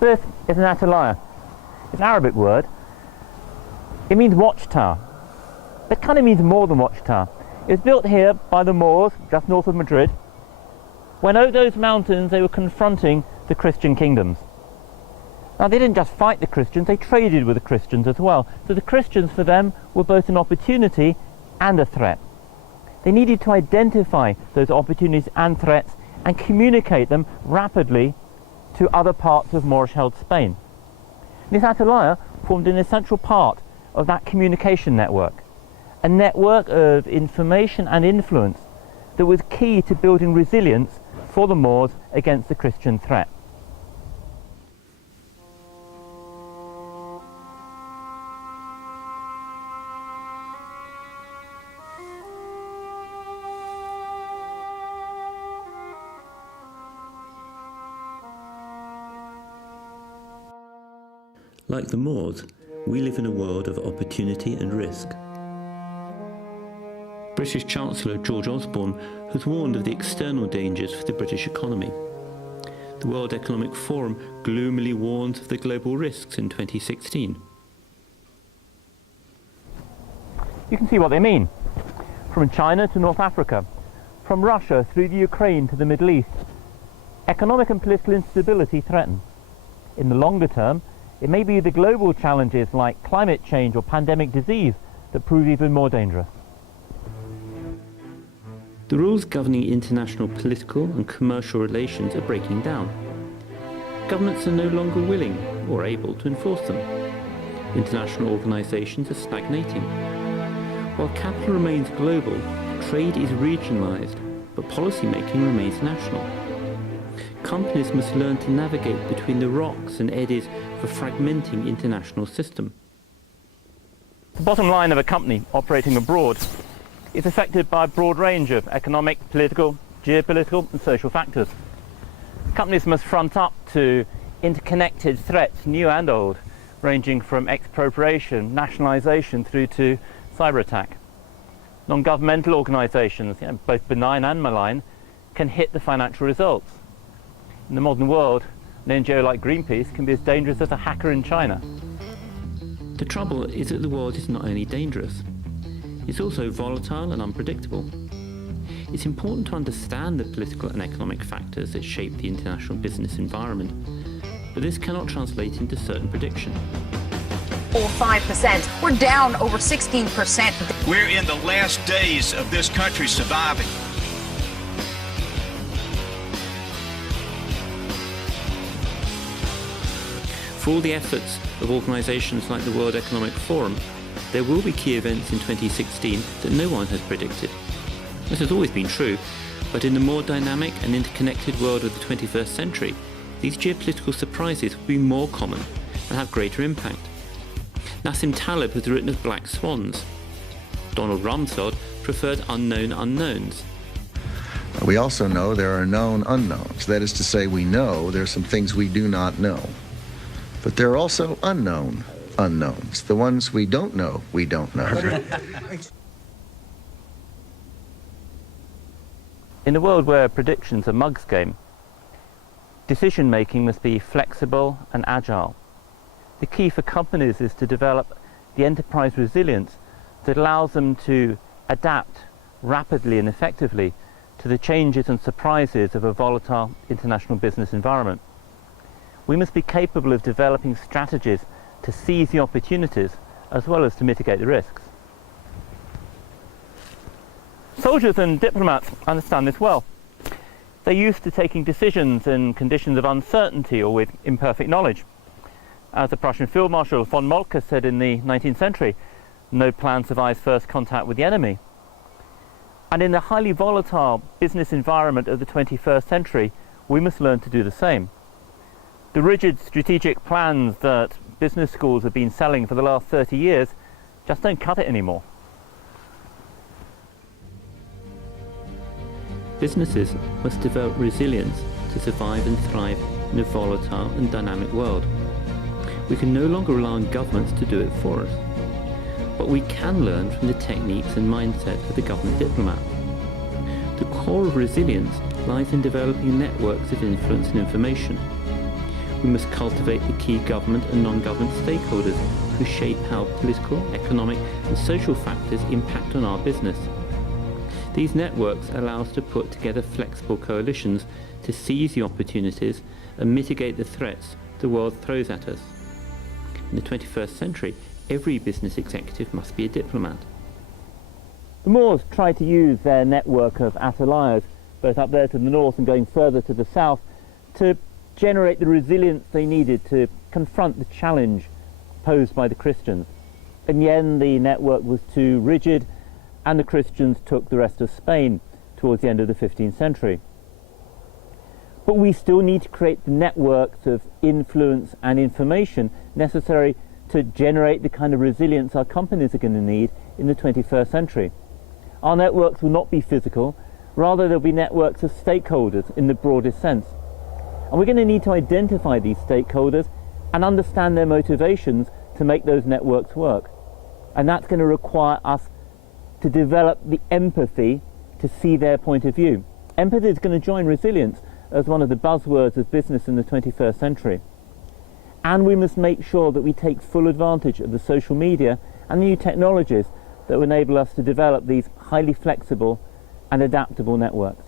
This is an atalaya. It's an Arabic word. It means watchtower. But it kind of means more than watchtower. It was built here by the Moors, just north of Madrid, when over those mountains they were confronting the Christian kingdoms. Now, they didn't just fight the Christians, they traded with the Christians as well. So the Christians for them were both an opportunity and a threat. They needed to identify those opportunities and threats and communicate them rapidly to other parts of Moorish-held Spain. This atalaya formed an essential part of that communication network, a network of information and influence that was key to building resilience for the Moors against the Christian threat. Like the Moors, we live in a world of opportunity and risk. British Chancellor George Osborne has warned of the external dangers for the British economy. The World Economic Forum gloomily warns of the global risks in 2016. You can see what they mean. From China to North Africa, from Russia through the Ukraine to the Middle East, economic and political instability threaten. In the longer term, it may be the global challenges like climate change or pandemic disease that prove even more dangerous. The rules governing international political and commercial relations are breaking down. Governments are no longer willing or able to enforce them. International organisations are stagnating. While capital remains global, trade is regionalised, but policy-making remains national. Companies must learn to navigate between the rocks and eddies of a fragmenting international system. The bottom line of a company operating abroad is affected by a broad range of economic, political, geopolitical and social factors. Companies must front up to interconnected threats, new and old, ranging from expropriation, nationalisation through to cyber attack. Non-governmental organisations, both benign and malign, can hit the financial results. In the modern world, an NGO like Greenpeace can be as dangerous as a hacker in China. The trouble is that the world is not only dangerous, it's also volatile and unpredictable. It's important to understand the political and economic factors that shape the international business environment, but this cannot translate into certain prediction. 5%. We're down over 16%. We're in the last days of this country surviving. For all the efforts of organisations like the World Economic Forum, there will be key events in 2016 that no one has predicted. This has always been true, but in the more dynamic and interconnected world of the 21st century, these geopolitical surprises will be more common and have greater impact. Nassim Taleb has written of black swans. Donald Rumsfeld preferred unknown unknowns. We also know there are known unknowns. That is to say, we know there are some things we do not know. But there are also unknown unknowns. The ones we don't know, we don't know. In a world where predictions are mugs game, decision-making must be flexible and agile. The key for companies is to develop the enterprise resilience that allows them to adapt rapidly and effectively to the changes and surprises of a volatile international business environment. We must be capable of developing strategies to seize the opportunities as well as to mitigate the risks. Soldiers and diplomats understand this well. They're used to taking decisions in conditions of uncertainty or with imperfect knowledge. As the Prussian Field Marshal von Moltke said in the 19th century, no plan survives first contact with the enemy. And in the highly volatile business environment of the 21st century, we must learn to do the same. The rigid strategic plans that business schools have been selling for the last 30 years just don't cut it anymore. Businesses must develop resilience to survive and thrive in a volatile and dynamic world. We can no longer rely on governments to do it for us, but we can learn from the techniques and mindset of the government diplomat. The core of resilience lies in developing networks of influence and information. We must cultivate the key government and non-government stakeholders who shape how political, economic and social factors impact on our business. These networks allow us to put together flexible coalitions to seize the opportunities and mitigate the threats the world throws at us. In the 21st century, every business executive must be a diplomat. The Moors tried to use their network of atalaya, both up there to the north and going further to the south, to generate the resilience they needed to confront the challenge posed by the Christians. In the end, the network was too rigid, and the Christians took the rest of Spain towards the end of the 15th century. But we still need to create the networks of influence and information necessary to generate the kind of resilience our companies are going to need in the 21st century. Our networks will not be physical, rather they'll be networks of stakeholders in the broadest sense. And we're going to need to identify these stakeholders and understand their motivations to make those networks work. And that's going to require us to develop the empathy to see their point of view. Empathy is going to join resilience as one of the buzzwords of business in the 21st century. And we must make sure that we take full advantage of the social media and the new technologies that will enable us to develop these highly flexible and adaptable networks.